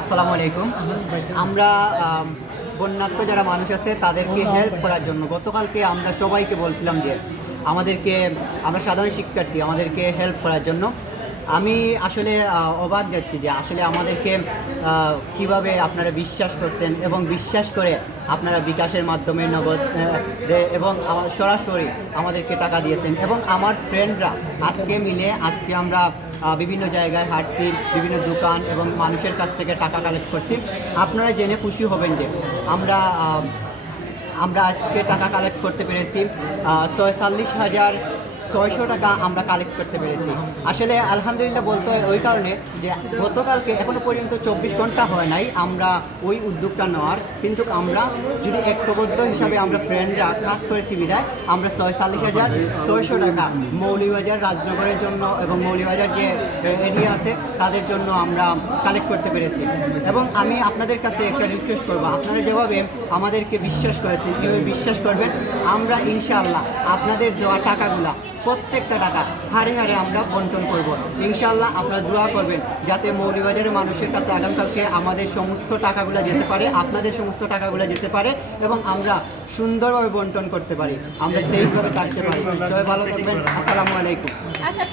আসসালামু আলাইকুম। আমরা আম, বন্যাত্ম যারা মানুষ আছে তাদেরকে হেল্প করার জন্য গতকালকে আমরা সবাইকে বলছিলাম যে আমাদেরকে আমরা সাধারণ শিক্ষার্থী আমাদেরকে হেল্প করার জন্য আমি আসলে অবাক যাচ্ছি যে আসলে আমাদেরকে কীভাবে আপনারা বিশ্বাস করছেন এবং বিশ্বাস করে আপনারা বিকাশের মাধ্যমে নগদ এবং সরাসরি আমাদেরকে টাকা দিয়েছেন। এবং আমার ফ্রেন্ডরা আজকে মিলে, আজকে আমরা বিভিন্ন জায়গায় হাঁটছি, বিভিন্ন দোকান এবং মানুষের কাছ থেকে টাকা কালেক্ট করছি। আপনারা জেনে খুশি হবেন যে আমরা আমরা আজকে টাকা কালেক্ট করতে পেরেছি ছয়চল্লিশ হাজার ছয়শো টাকা আমরা কালেক্ট করতে পেরেছি। আসলে আলহামদুলিল্লাহ বলতে হয় ওই কারণে যে গতকালকে এখনও পর্যন্ত চব্বিশ ঘণ্টা হয় নাই আমরা ওই উদ্যোগটা নেওয়ার। কিন্তু আমরা যদি ঐক্যবদ্ধ হিসাবে আমরা ফ্রেন্ডরা কাজ করেছি বিদায়, আমরা ছয় ছয়চল্লিশ হাজার, ছয়শো টাকা মৌলিবাজার রাজনগরের জন্য এবং মৌলিবাজার যে এরিয়া আছে তাদের জন্য আমরা কালেক্ট করতে পেরেছি। এবং আমি আপনাদের কাছে একটা রিকোয়েস্ট করব। আপনারা যেভাবে আমাদেরকে বিশ্বাস করেছেন, কীভাবে বিশ্বাস করবেন, আমরা ইনশাআল্লাহ আপনাদের দেওয়া টাকাগুলা প্রত্যেকটা টাকা হারে হারে আমরা বন্টন করব। ইনশাল্লাহ আপনারা দোয়া করবেন যাতে মৌলিবাজারের মানুষের কাছে আগামীকালকে আমাদের সমস্ত টাকাগুলো যেতে পারে, আপনাদের সমস্ত টাকাগুলো যেতে পারে এবং আমরা সুন্দরভাবে বন্টন করতে পারি। আমরা সেইভাবে থাকতে পারি। সবাই ভালো থাকবেন। আসসালামু আলাইকুম। আচ্ছা